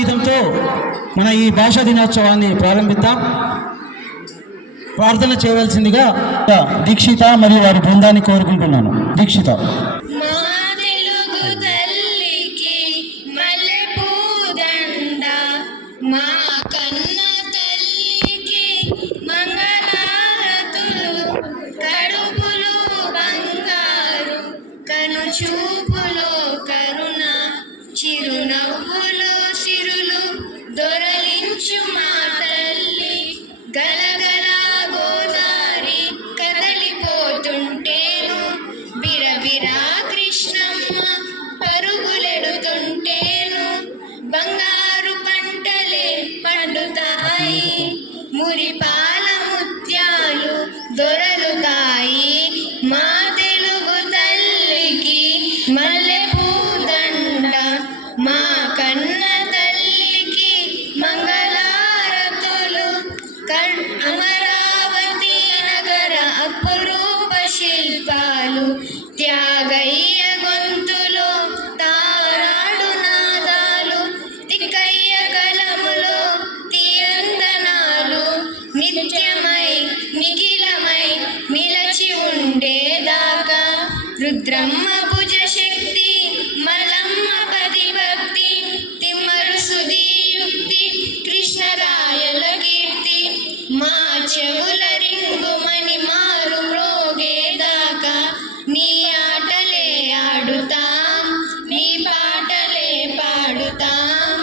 గీతంతో మన ఈ భాషా దినోత్సవాన్ని ప్రారంభిద్దాం. ప్రార్థన చేయవలసిందిగా దీక్షిత మరియు వారి బృందాన్ని కోరుకుంటున్నాను. దీక్షిత. చూపులో కరుణ, చిరునవ్వులో సిరులు దొరలించు మా తల్లి. గలగల గోదారి కదలిపోతుంటేను, బిరబిరా కృష్ణమ్మ పరుగులెడుతుంటేను, బంగారు పంటలే పండుతాయి, మురిపాల ముత్యాలు దొరలుతాయి. మా తెలుగు తల్లికి మల్లెపూ దండ, మా కన్న తల్లికి మంగళారతులు. అమరావతి నగర అపురూప శిల్పాలు, త్యాగయ్య గొంతులో తారాడు నాదాలు, తిక్కయ్య కలములో తీయందనాలు, నిత్యమై నిఖిలమై నిలచి ఉండేదాకా. రుద్రమ్మ భుజ శక్తి, మలమ్మ పది భక్తి, తిమ్మరు సుధీయుక్తి, కృష్ణరాయల కీర్తి. మా చెవుల రింగుమని మారు మ్రోగేదాకా నీ ఆటలే ఆడుతాం, నీ పాటలే పాడుతాం.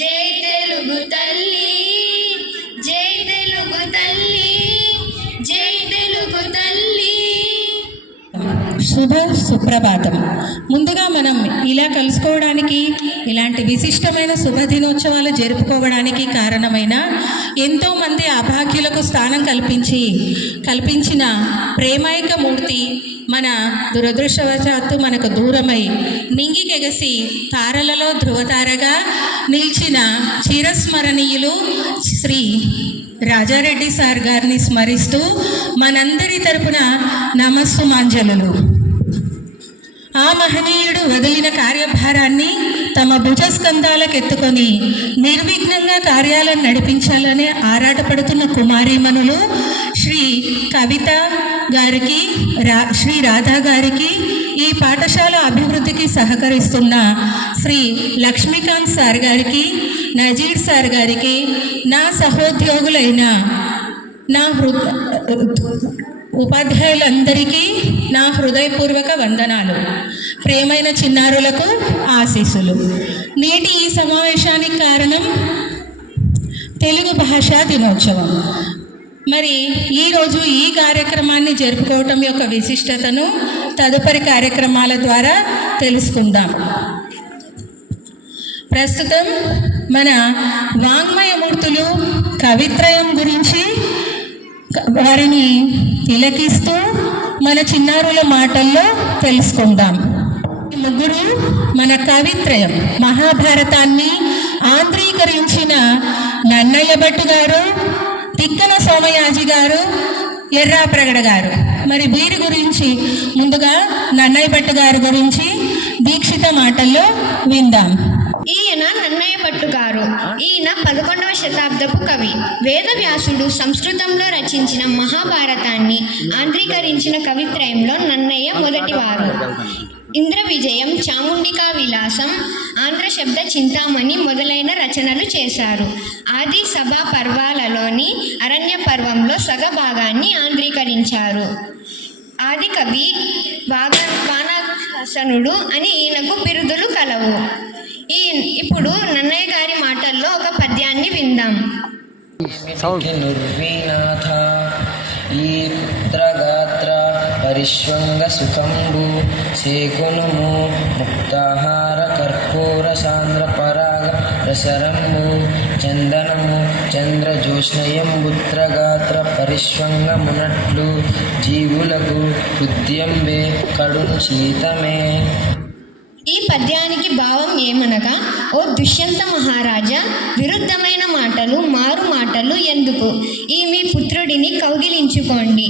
జై తెలుగు తల్లి, జై తెలుగు తల్లి, జై తెలుగు తల్లి. శుభ సుప్రభాతం. ముందుగా మనం ఇలా కలుసుకోవడానికి, ఇలాంటి విశిష్టమైన శుభదినోత్సవాలు జరుపుకోవడానికి కారణమైన ఎంతోమంది అభాగ్యులకు స్థానం కల్పించిన ప్రేమైక మూర్తి మన దురదృష్టవశాత్తు మనకు దూరమై నింగికెగసి తారలలో ధృవతారగా నిలిచిన చిరస్మరణీయులు శ్రీ రాజారెడ్డి సార్ గారిని స్మరిస్తూ మనందరి తరపున నమస్సుమాంజలులు. ఆ మహనీయుడు వదిలిన కార్యభారాన్ని తమ భుజస్కంధాలకెత్తుకొని నిర్విఘ్నంగా కార్యాలను నడిపించాలని ఆరాటపడుతున్న కుమారీమణులు శ్రీ కవిత గారికి, శ్రీ రాధా గారికి, ఈ పాఠశాల అభివృద్ధికి సహకరిస్తున్న శ్రీ లక్ష్మీకాంత్ సార్ గారికి, నజీర్ సార్ గారికి, నా సహోద్యోగులైన నా ఉపాధ్యాయులందరికీ నా హృదయపూర్వక వందనాలు. ప్రియమైన చిన్నారులకు ఆశీస్సులు. నేటి ఈ సమావేశానికి కారణం తెలుగు భాషా దినోత్సవం. మరి ఈరోజు ఈ కార్యక్రమాన్ని జరుపుకోవటం యొక్క విశిష్టతను తదుపరి కార్యక్రమాల ద్వారా తెలుసుకుందాం. ప్రస్తుతం మన వాంగ్మయమూర్తులు కవిత్రయం గురించి వారిని తిలకిస్తూ మన చిన్నారుల మాటల్లో తెలుసుకుందాం. ముగ్గురు మన కవిత్రయం మహాభారతాన్ని ఆంధ్రీకరించిన నన్నయ్య భట్టు గారు, తిక్కన సోమయాజి గారు, ఎర్రాప్రగడ గారు. మరి వీరి గురించి ముందుగా నన్నయ్య భట్టు గారి గురించి దీక్షిత మాటల్లో విందాం. ఈయన నన్నయ్య భట్టు గారు. ఈయన 11వ శతాబ్దపు కవి. వేదవ్యాసుడు సంస్కృతంలో రచించిన మహాభారతాన్ని ఆంధ్రీకరించిన కవిత్రయంలో నన్నయ్య మొదటివారు. ఇంద్ర విజయం, చాముండికా విలాసం, ఆంధ్ర శబ్ద చింతామణి మొదలైన రచనలు చేశారు. ఆది సభా పర్వాలలోని అరణ్య పర్వంలో సగభాగాన్ని ఆంధ్రీకరించారు. ఆది కవి వానశాసనుడు అని ఈయనకు బిరుదులు కలవు. ఇప్పుడు నన్నయ్య గారి మాటల్లో ఒక పద్యాన్ని విందాం. నిర్వీనాథ ఈ పుత్రగాత్ర పరిష్వంగ సుఖంబు సేకునుము ముక్తాహార కర్పూర సాంద్ర పరాగ ప్రసరంబు చందనము చంద్రజోష్ణయం పుత్రగాత్ర పరిష్వంగమునట్లు జీవులకు హృద్యంబే కడుం శీతమే. ఈ పద్యానికి భావం ఏమనగా, ఓ దుష్యంత మహారాజా, విరుద్ధమైన మాటలు మారు మాటలు ఎందుకు? ఈ మీ పుత్రుడిని కౌగిలించుకోండి,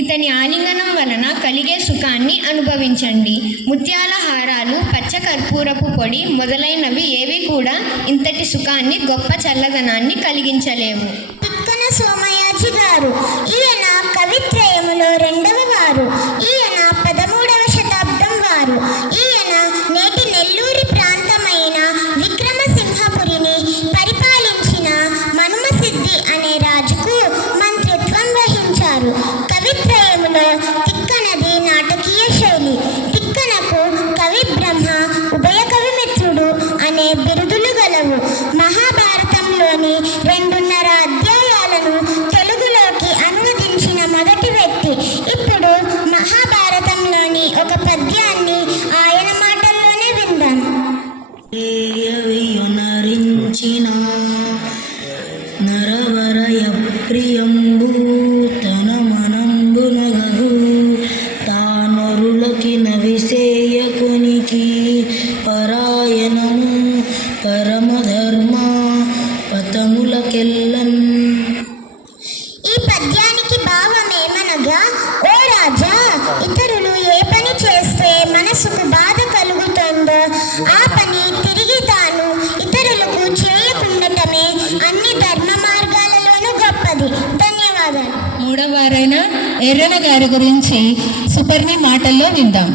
ఇతని ఆలింగనం వలన కలిగే సుఖాన్ని అనుభవించండి. ముత్యాల హారాలు, పచ్చ కర్పూరపు పొడి మొదలైనవి ఏవి కూడా ఇంతటి సుఖాన్ని, గొప్ప చల్లదనాన్ని కలిగించలేవు. తిక్కన సోమయాజి గారు, ఈయన కవిత్రయములో రెండవ వారు. ఈయన 13వ శతాబ్దం వారు. ఈయన నేటి నెల్లూరి ప్రాంతమైన విక్రమసింహపురిని పరిపాలించిన మనుమసిద్ధి అనే రాజుకు మంత్రిత్వం వహించారు. కవిత్రయములో తిక్కనది నాటకీయ శైలి. తిక్కనకు కవి బ్రహ్మ, ఉభయ కవిమిత్రుడు అనే బిరుదులు గలవు. మహాభారతంలోని 2.5 అధ్యాయాలను తెలుగులోకి అనువదించిన మొదటి వ్యక్తి. ఇప్పుడు మహాభారతంలోని ఒక పద్యాన్ని ఆయన మాటల్లోనే విందాం. నరించిన నరవరయ ప్రియంబు తన మనంబు నగగు తానరులకి నవిసేయకునికి పరాయణము పరమధర్మ పతములకెల్లన్. ఈ పద్యానికి భావమేమనగా, ఓ రాజా, ఇతరులు ఏ పని చేస్తే మనసుకు బాధ కలుగుతుందో ఆ పని తిరిగి తాను ఇతరులకు చేయకుండటమే అన్ని ధర్మ మార్గాలలోనూ గొప్పది. ధన్యవాదాలు. మూడవ వారైన ఎర్రన గారి గురించి సుపర్ణి మాటల్లో విందాం.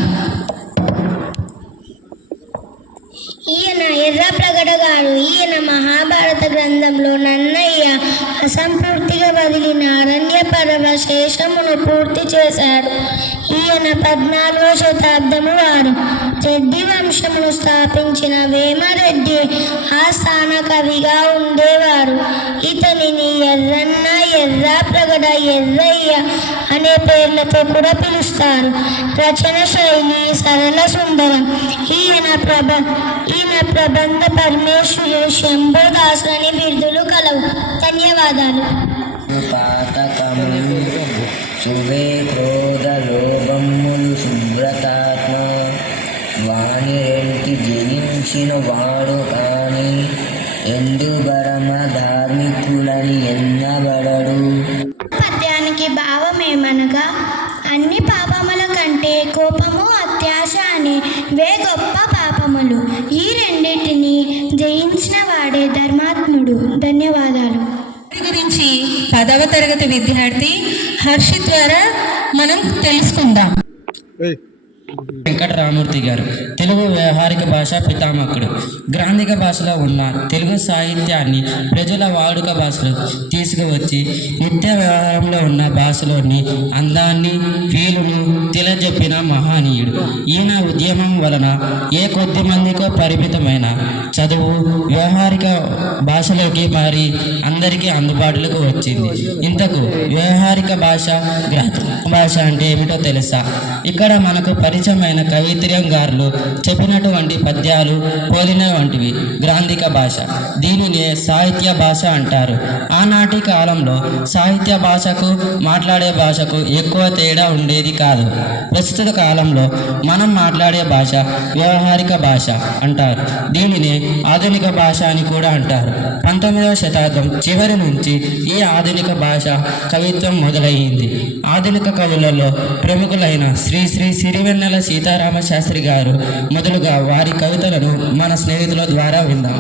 ఈయన ఎర్రప్రగడ గారు. ఈయన మహాభారత గ్రంథంలో నన్నయ్య అసంపూర్తిగా వదిలిన అరణ్య పర్వ శేషమును పూర్తి చేశాడు. ఈయన 14వ శతాబ్దము వారు. రెడ్డి వంశమును స్థాపించిన వేమరెడ్డి ఆస్థాన కవిగా ఉండేవారు. ఇతనిని ఎర్రన్న, ఎర్రప్రగడ, ఎర్రయ్య అనే పేర్లతో కూడా పిలుస్తారు. రచన శైలి సరళ సుందరం. ఈయన ప్రబంధ పరమేశ్వరు, శంభోదాసులని బిరుదులు కలవు. ధన్యవాదాలు. పాతకములు సువే క్రోధ లోభములు శుభ్రతాత్మ వాణి రెంటి జయించిన వాడు కాని ఎందు పరమ ధార్మికులని ఎన్నబడడు. పద్యానికి భావమేమనగా, అన్ని పాపముల కంటే కోపము, అత్యాశ అనేవే గొప్ప పాపములు. ఈ రెండింటిని జయించిన వాడే ధర్మాత్ముడు. ధన్యవాదాలు. వీరి గురించి 10వ తరగతి విద్యార్థి హర్షిత్ ద్వారా మనం తెలుసుకుందాం. వెంకటరామూర్తి గారు తెలుగు వ్యవహారిక భాష పితామహుడు. గ్రాంధిక భాషలో ఉన్న తెలుగు సాహిత్యాన్ని ప్రజల వాడుక భాషలో తీసుకువచ్చి నిత్య వ్యవహారంలో ఉన్న భాషలోని అందాన్ని, ఫీలును తెలియజెప్పిన మహనీయుడు. ఈయన ఉద్యమం వలన ఏ కొద్ది మందికో పరిమితమైన చదువు వ్యవహారిక భాషలోకి మారి అందరికీ అందుబాటులోకి వచ్చింది. ఇంతకు వ్యవహారిక భాష, గ్రాంధిక భాష అంటే ఏమిటో తెలుసా? ఇక్కడ మనకు పరిచయమైన కవిత్రయం గారులు చెప్పినటువంటి పద్యాలు పోలిన వంటివి గ్రాంధిక భాష. దీనినే సాహిత్య భాష అంటారు. ఆనాటి కాలంలో సాహిత్య భాషకు మాట్లాడే భాషకు ఎక్కువ తేడా ఉండేది కాదు. ప్రస్తుత కాలంలో మనం మాట్లాడే భాష వ్యవహారిక భాష అంటారు. దీనినే ఆధునిక భాష అని కూడా అంటారు. 19వ శతాబ్దం చివరి నుంచి ఈ ఆధునిక భాష కవిత్వం మొదలయ్యింది. ఆధునిక కవులలో ప్రముఖులైన శ్రీ సిరివెన్నెల సీతారామ శాస్త్రి గారు మొదలుగా వారి కవితలను మన స్నేహితుల ద్వారా విందాం.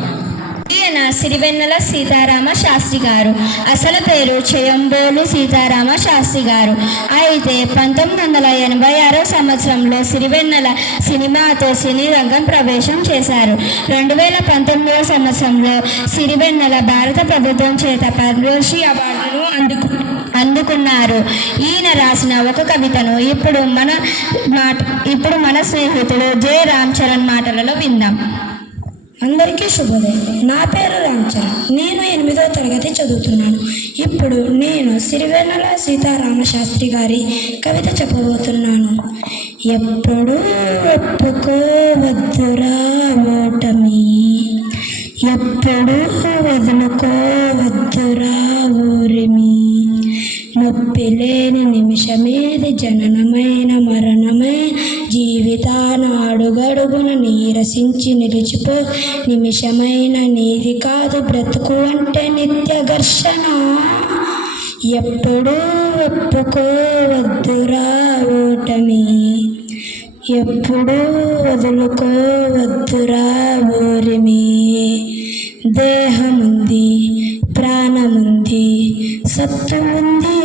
ఈయన సిరివెన్నెల సీతారామ శాస్త్రి గారు. అసలు పేరు చెయంబోలు సీతారామ శాస్త్రి గారు. అయితే 1986 సంవత్సరంలో సిరివెన్నెల సినిమాతో సినీ రంగం ప్రవేశం చేశారు. 2019 సంవత్సరంలో సిరివెన్నెల భారత ప్రభుత్వం చేత పద్మశ్రీ అవార్డును అందుకున్నారు. ఈయన రాసిన ఒక కవితను ఇప్పుడు మన స్నేహితుడు జె రామ్ చరణ్ మాటలలో విందాం. అందరికీ శుభోదయం. నా పేరు రామ్ చరణ్. నేను 8వ తరగతి చదువుతున్నాను. ఇప్పుడు నేను సిరివెన్నెల సీతారామ శాస్త్రి గారి కవిత చెప్పబోతున్నాను. ఎప్పుడు ఒప్పుకోవద్దురా ఓటమి, ఎప్పుడు వదులుకోవద్దురా ఓరిమి, నొప్పి లేని నిమిషమేది జననమైన మరణమైన జీవితాన అడుగడుగున నీరసించి నిలిచిపో నిమిషమైన నీది కాదు బ్రతుకు అంటే నిత్య ఘర్షణ. ఎప్పుడూ ఒప్పుకోవద్దురా ఓటమి, ఎప్పుడూ వదులుకోవద్దురా ఓరిమి. దేహముంది, ప్రాణముంది, సత్తు ఉంది,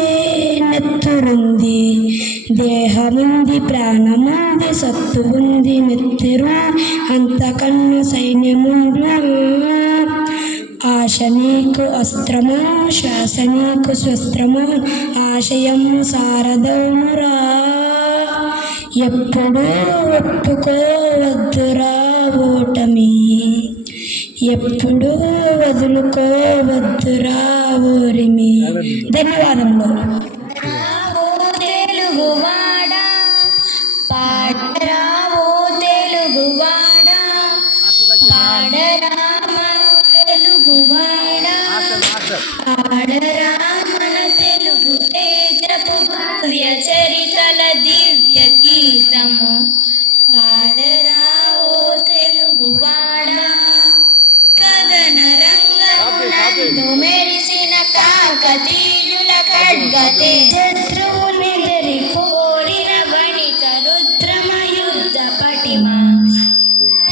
నెత్తురుంది. దేహముంది, ప్రాణముంది, సత్తు ఉంది, నెత్తురు అంతకన్నా సైన్యముండు. ఆశ నీకు అస్త్రము, శ్వాస నీకు స్వస్త్రము, ఆశయం సారథమురా. ఎప్పుడూ ఒప్పుకోవద్దురా ఓటమి, ఎప్పుడూ వదులుకోవద్దురా ఓరిమి. ధన్యవాదములు. రావో తెలుగువాడా, పాడరావో తెలుగువాడా, పాడరా మన తెలుగువాడా, పాడరా మన తెలుగు తేజపు భవ్య చరితల దివ్య గీతము. పాడరా ఓ తెలుగువాడా, కథన రంగమునందు మెరిసిన కాకతీయుల ఖడ్గతే, శత్రువునెదిరి పోరిన వనిత రుద్రమ యుద్ధ పటిమ.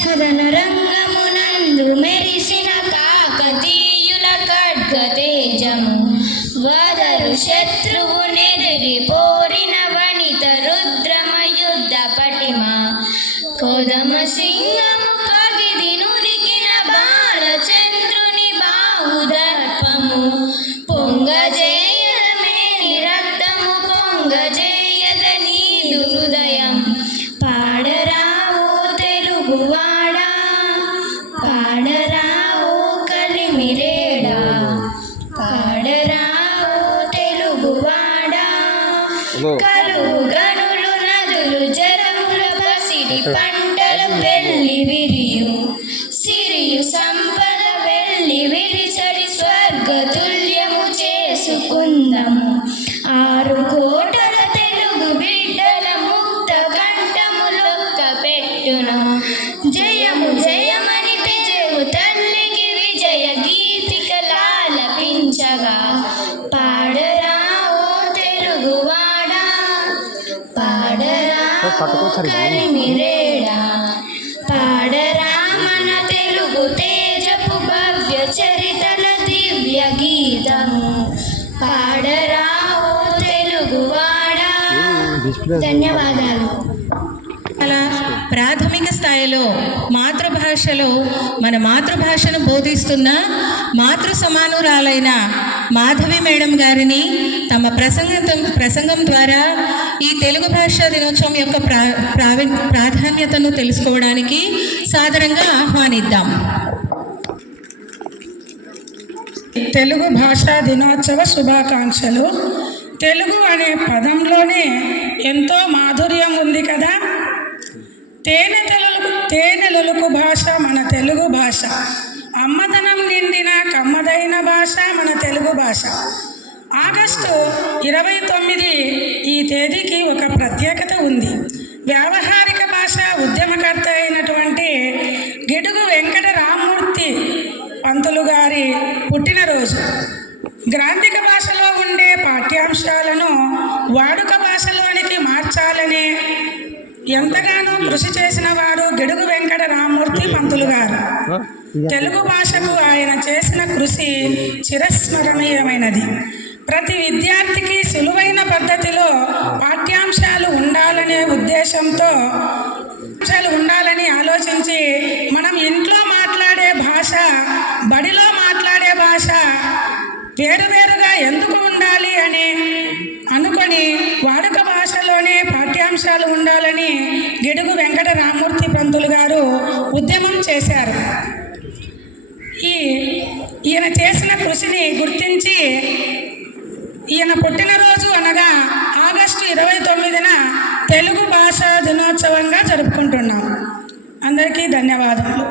కథన రంగమునందు మెరిసిన కాకతీయుల ఖడ్గ తేజము, వదరు శత్రువునెదిరి పోరిన వనిత రుద్రమ యుద్ధ పటిమ. కోదమ సింగము పగిది నురికిన బాలచంద్రుని బాహుదర్పము, పొంగజేయద మేని రక్తము, పొంగజేయద నీదు హృదయం. పాడరా ఓ తెలుగువాడా, పాడరా ఓ కలిమిరేడా, పాడరా ఓ తెలుగువాడా. కరువు గనులు నదులు జలముల పసిడి పంటలు పెళ్లి విరియు, సిరియు సంపద వెళ్ళి విరిసడి స్వర్గ తుల్యము చేసుకుందము. 6 కోటల తెలుగు బిడ్డల ముక్త కంఠములొక్క పెట్టున, జయము జయమని తెజవు తల్లికి విజయ గీతికలాలపించగా. పాడరా ఓ తెలుగువాడా, పాడరా ఓ కలిమిరేడా, పాడరా మన తెలుగు తేజపు భవ్య చరితల దివ్య గీతము. పాడరా ఓ తెలుగువాడా. ధన్యవాదాలు. అలా ప్రాథమిక స్థాయిలో మాతృభాషలో మన మాతృభాషను బోధిస్తున్న మాతృ సమానురాలైన మాధవి మేడం గారిని తమ ప్రసంగం ద్వారా ఈ తెలుగు భాషా దినోత్సవం యొక్క ప్రాధాన్యతను తెలుసుకోవడానికి సాదరంగా ఆహ్వానిద్దాం. తెలుగు భాషా దినోత్సవ శుభాకాంక్షలు. తెలుగు అనే పదంలోనే ఎంతో మాధుర్యం ఉంది కదా. తేనెలొలుకు భాష మన తెలుగు భాష, అమ్మదనం నిండిన కమ్మదైన భాష మన తెలుగు భాష. ఆగస్టు 29 ఈ తేదీకి ఒక ప్రత్యేకత ఉంది. వ్యావహారిక భాష ఉద్యమకర్త అయినటువంటి గిడుగు వెంకట రామ్మూర్తి పంతులు గారి పుట్టినరోజు. గ్రాంధిక భాషలో ఉండే పాఠ్యాంశాలను వాడుక భాషలోనికి మార్చాలని ఎంతగానో కృషి చేసిన వారు గిడుగు వెంకట రామ్మూర్తి పంతులు గారు. తెలుగు భాషకు ఆయన చేసిన కృషి చిరస్మరణీయమైనది. ప్రతి విద్యార్థికి సులువైన పద్ధతిలో పాఠ్యాంశాలు ఉండాలనే ఉద్దేశంతో ఉండాలని ఆలోచించి మనం ఇంట్లో మాట్లాడే భాష, బడిలో మాట్లాడే భాష వేరువేరుగా ఎందుకు ఉండాలి అని అనుకొని వాడుక భాషలోనే పాఠ్యాంశాలు ఉండాలని గిడుగు వెంకట రామ్మూర్తి పంతులు గారు ఉద్యమం చేశారు. ఈయన చేసిన కృషిని గుర్తించి ఈయన పుట్టినరోజు అనగా ఆగస్టు 29న తెలుగు భాషా దినోత్సవంగా జరుపుకుంటున్నాం. అందరికీ ధన్యవాదాలు.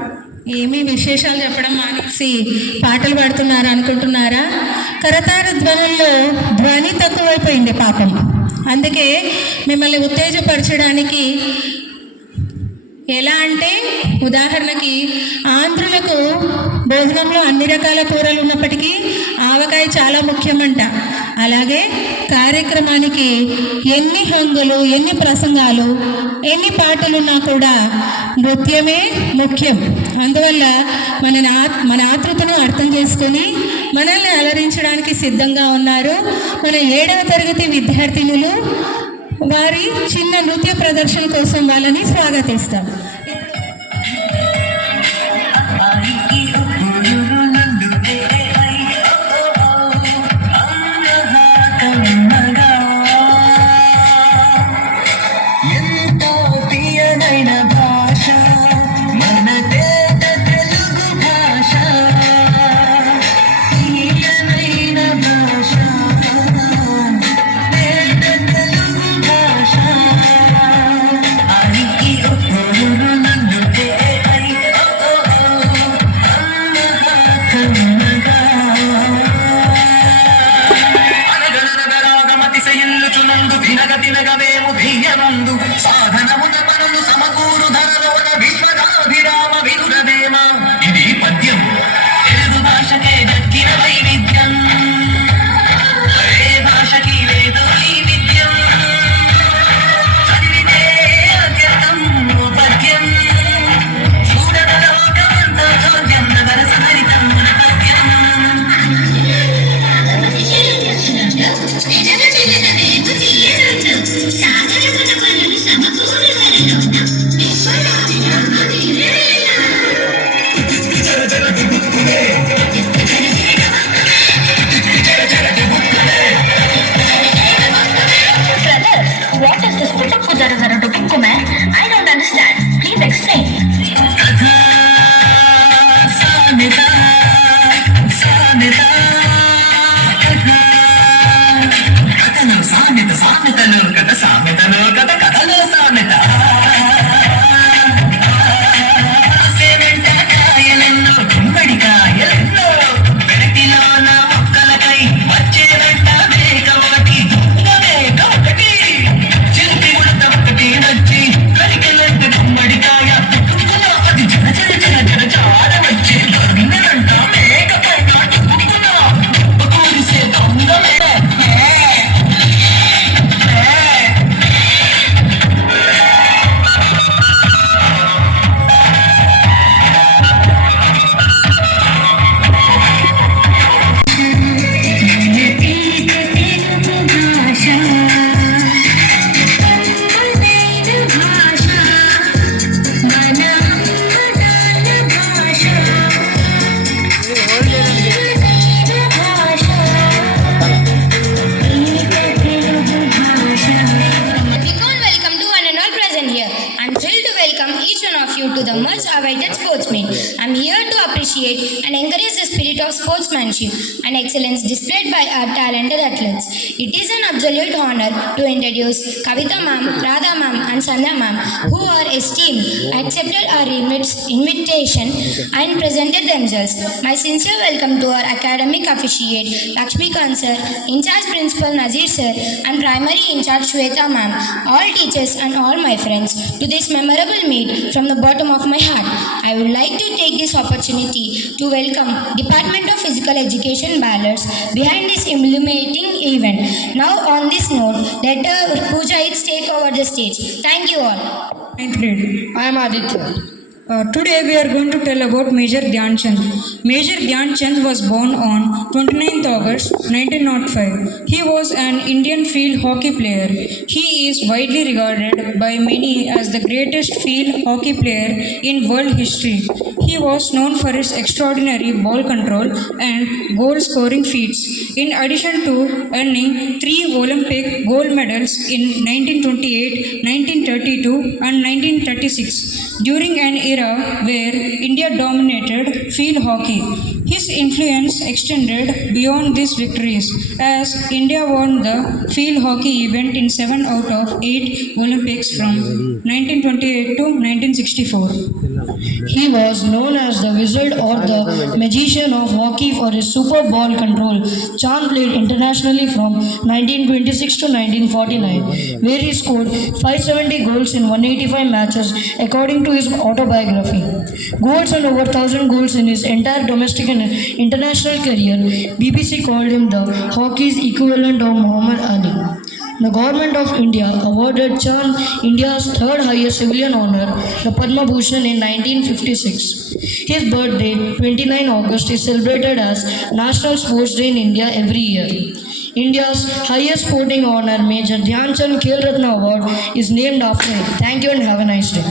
ఏమీ విశేషాలు చెప్పడం మానేసి పాటలు పాడుతున్నారా అనుకుంటున్నారా? కరతార ధ్వనుల్లో ధ్వని తక్కువైపోయింది పాపం. అందుకే మిమ్మల్ని ఉత్తేజపరచడానికి ఎలా అంటే ఉదాహరణకి ఆంధ్రులకు భోజనంలో అన్ని రకాల కూరలు ఉన్నప్పటికీ ఆవకాయ చాలా ముఖ్యమంట. అలాగే కార్యక్రమానికి ఎన్ని హంగులు, ఎన్ని ప్రసంగాలు, ఎన్ని పాటలున్నా కూడా నృత్యమే ముఖ్యం. అందువల్ల మన ఆతృతను అర్థం చేసుకొని మనల్ని అలరించడానికి సిద్ధంగా ఉన్నారు మన 7వ తరగతి విద్యార్థినులు. వారి చిన్న నృత్య ప్రదర్శన కోసం వాళ్ళని స్వాగతిస్తాం. To the much awaited sportsmen. I'm here to appreciate and encourage the spirit of sportsmanship and excellence displayed by our talented athletes. It is an absolute honor to introduce Kavita ma'am, Radha ma'am and Sandhya ma'am, who are esteemed, accepted our invitation and presented themselves. My sincere welcome to our academic officiate Lakshmi Khan sir, in-charge principal Nazir sir and primary in-charge Shweta ma'am, all teachers and all my friends to this memorable meet from the bottom of my heart. I would like to take this opportunity to welcome Department of Physical Education ballers behind this illuminating event. Now on this note, let Pujaites take over the stage. Thank you all. 9th grade. I am Aditya. Today we are going to tell about Major Dhyan Chand. Major Dhyan Chand was born on 29th August 1905. He was an Indian field hockey player. He is widely regarded by many as the greatest field hockey player in world history. He was known for his extraordinary ball control and goal scoring feats, in addition to earning 3 Olympic gold medals in 1928, 1932 and 1936. During an era where India dominated field hockey, His influence extended beyond these victories as India won the field hockey event in 7 out of 8 Olympics from 1928 to 1964. He was known as the wizard or the magician of hockey for his super ball control. Chand played internationally from 1926 to 1949, where he scored 570 goals in 185 matches, according to his autobiography. Goals and over 1,000 goals in his entire domestic and international career. BBC called him the hockey's equivalent of Muhammad Ali. The government of India awarded Chand India's third highest civilian honor, the Padma Bhushan, in 1956. His birthday, 29 August, is celebrated as National Sports Day in India every year. India's highest sporting honor, Major Dhyan Chand Khel Ratna Award, is named after him. Thank you and have a nice day.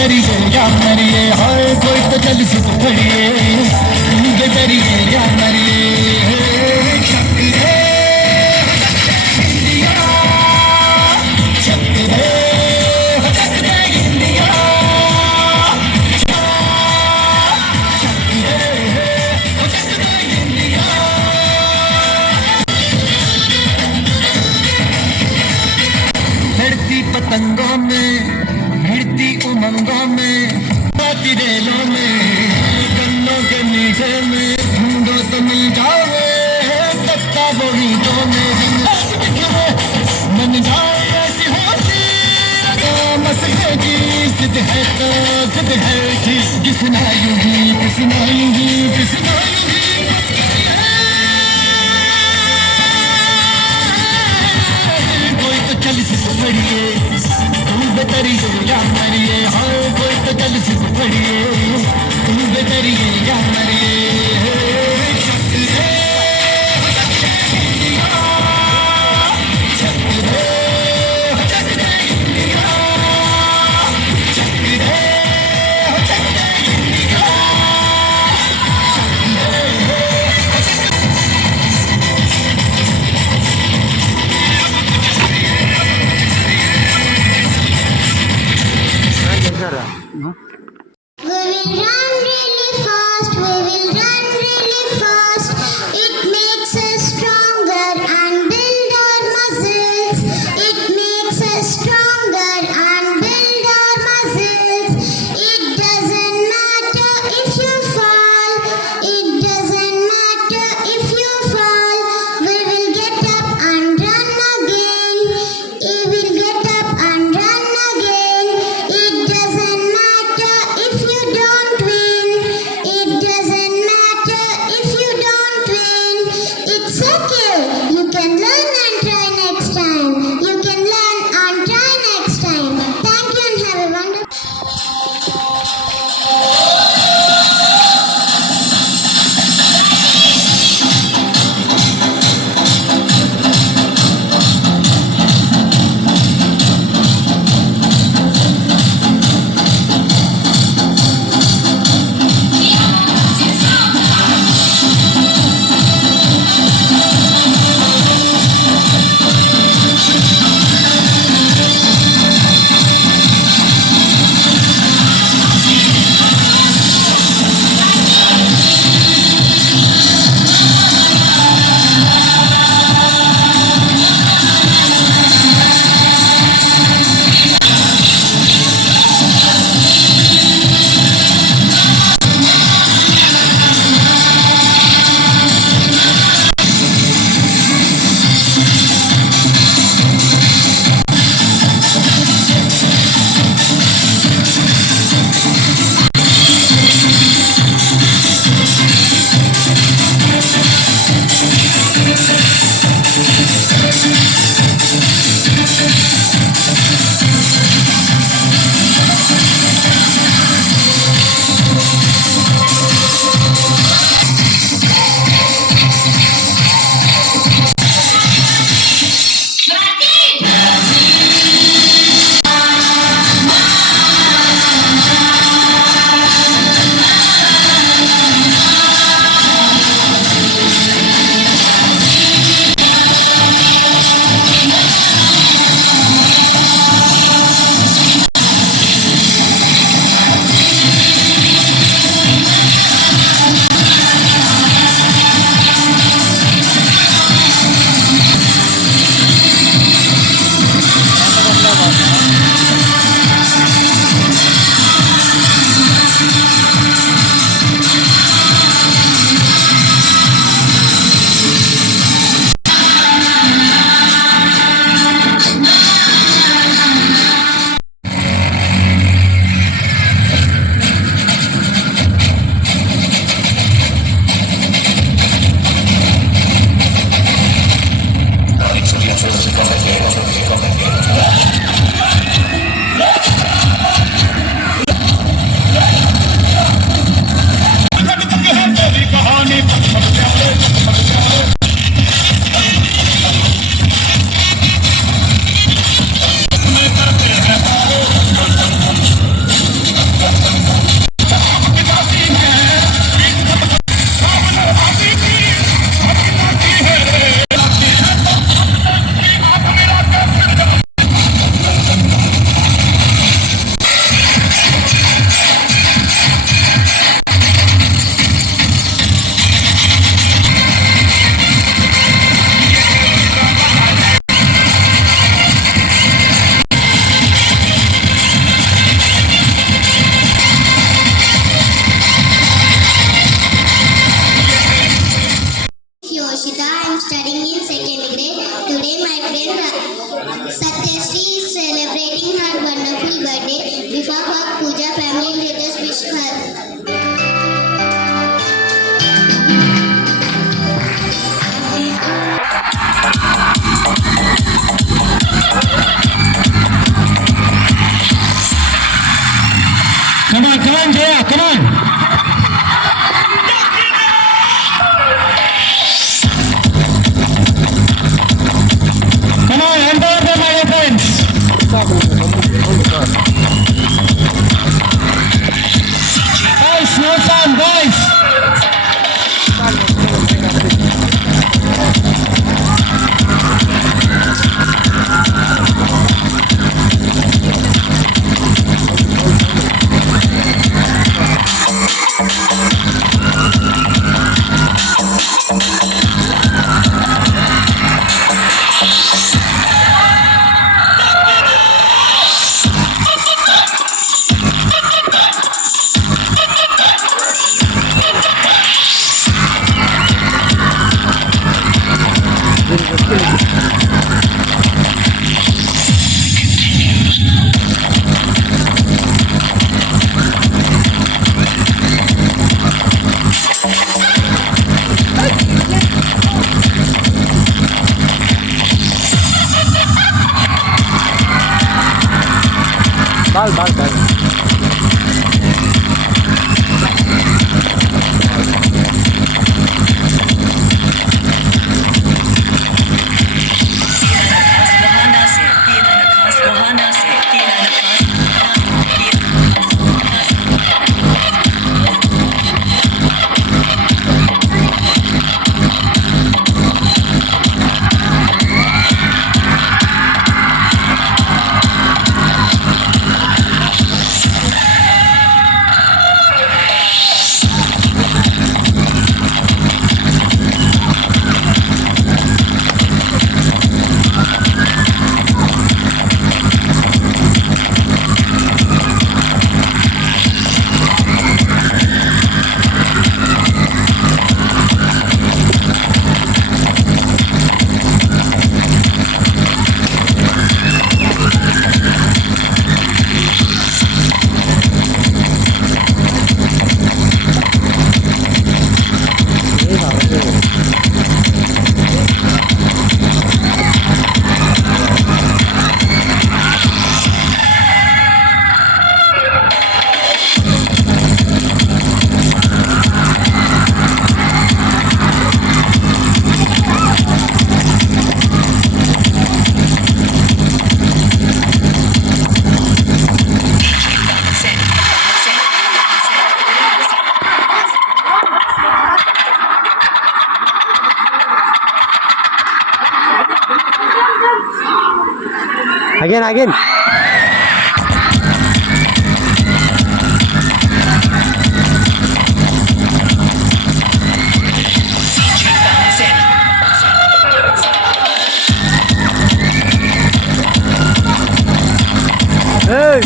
करिए या मरिए, हर कोई तो जल्दी से पकड़िए। बेतरिए या मरिए शक्ति है इंडिया शक्ति है इंडिया शक्ति है इंडिया लड़ती पतंगों में भिड़ती उमंगों में आती रेलों में गन्नों के मीठे में ढूंढो तो मिल जाओगे सत्ता बोगीटों में मन जाए ऐसी होती मसले की जिद है तो जिद है जी किसना यूंगी किसना यूंगी किसना यूंगी कोई तो चल सिर्फ बढ़िए तुम बेतरिए या मरिए हाँ कोई तो चल सिर्फ बढ़िए तुम बेतरिए या मरिए शक्ति है इंडिया शक्ति है इंडिया शक्ति है India We will run really fast, we will run really fast. It makes us stronger and build our muscles. It makes us stronger and build our muscles. It doesn't matter if you fall, it doesn't matter if you fall. We will get up and run again. We will get up and run again. It doesn't matter if you don't win. It doesn't matter if you don't win. It's okay. You can learn and try next time. You can learn and try next time. Thank you and have a wonderful friend Satyashree is celebrating her wonderful birthday. Before her puja, family and relatives wish her. Come on, Jaya, come on. Come on, hand over them, my friends. Guys, no sound, guys. Again. Hey!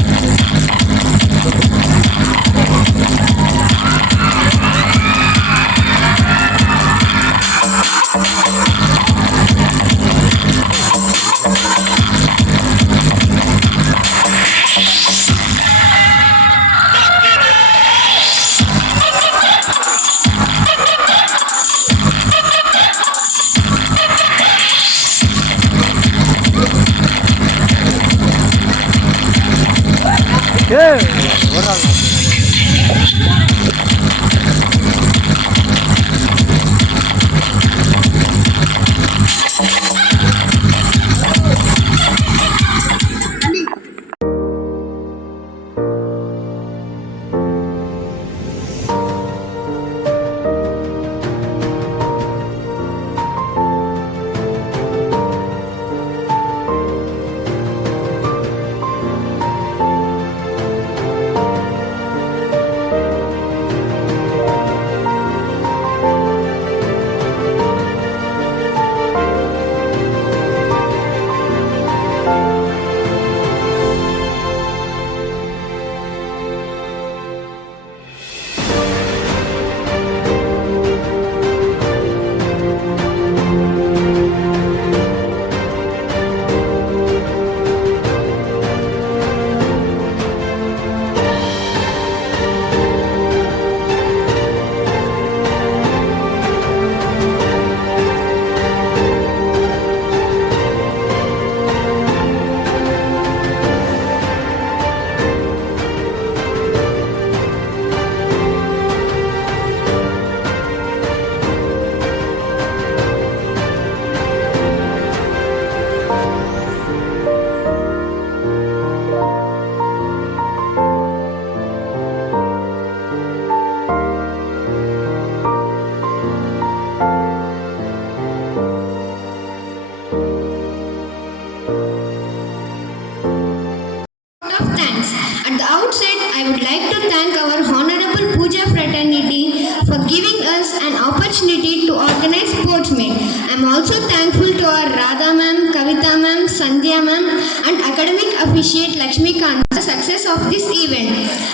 us an opportunity to organize sports meet. I am also thankful to our Radha ma'am, Kavita ma'am, Sandhya ma'am and academic officiate Lakshmi Kant for the success of this event.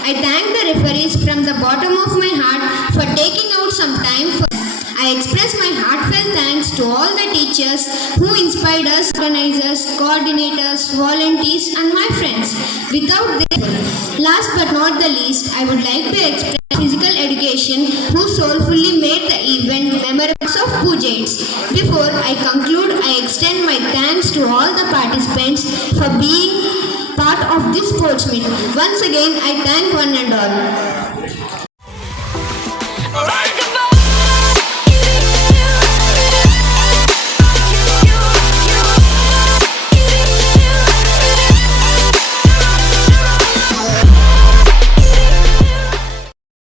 I thank the referees from the bottom of my heart for taking out some time for I express my heartfelt thanks to all the teachers who inspired us, organizers, coordinators, volunteers and my friends. Without this, last but not the least, I would like to express physical education who soulfully made the event memorable of Pujates. Before I conclude, I extend my thanks to all the participants for being part of this sports meet. Once again, I thank one and all.